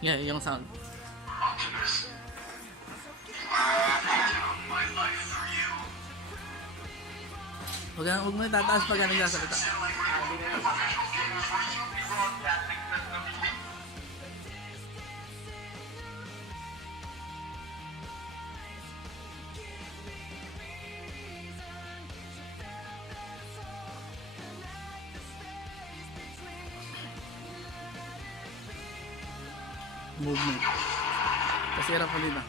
Yeah, yung sound. Optimus, I laid down my life for you. Huwag mo itataas pag nagsasalita. Satellite radio, the professional gamers for you broadcasting system. Movement. Kasi hirap ulit na.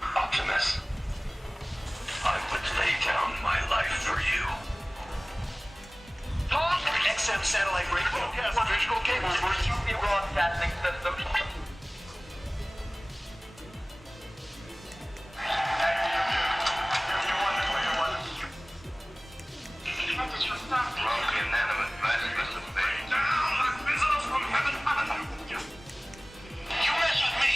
Optimus, I would lay down my life for you. XM satellite radio, visual cable for UV broadcasting system. Inanimate vastness of space. Visitors from heaven. You mess with me,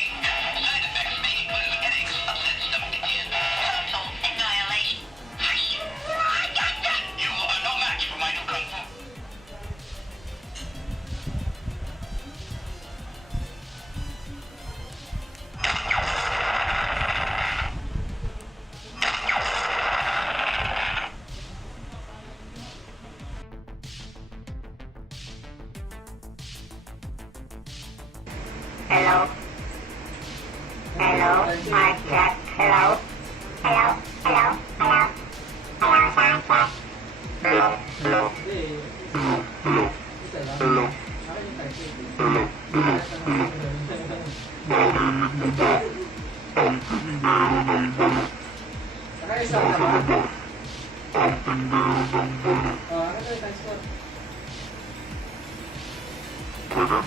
side effects may include headaches, upset stomach again, total annihilation. You are no match for my new kung fu. Hello. Hello. Mic check. Hello. Hello. Hello. Hello. Hello. Sound check. Hello. Hello. Hello. Hello. Pwede?